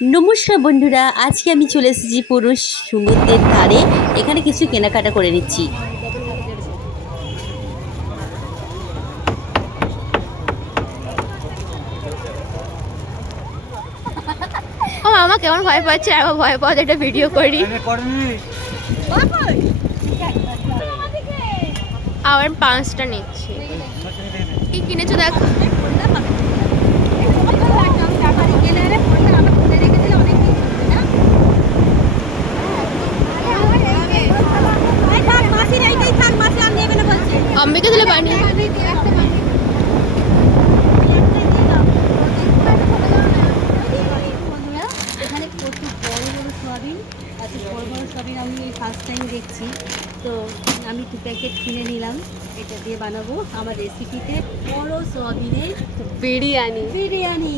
নমস্কার বন্ধুরা, আজকে আমি চলে এসেছি পুরো সমুদ্রের ধারে। এখানে কিছু কেনাকাটা করে নিচ্ছি। ও মামা কেমন ভয় পাচ্ছে, এখন ভয় পাওয়া একটা ভিডিও করি। আবার 5টা নিচ্ছি। কি কিনেছো দেখো। অম্বিকা দিলে পানি। এখানে কত বড় বড় সয়াবিন, এত বড় বড় সয়াবিন আমি ফার্স্ট টাইম দেখছি। তো আমি 2 প্যাকেট কিনে নিলাম। এটা দিয়ে বানাবো আমার রেসিপিতে বড় সয়াবিনের বিরিয়ানি। বিরিয়ানি।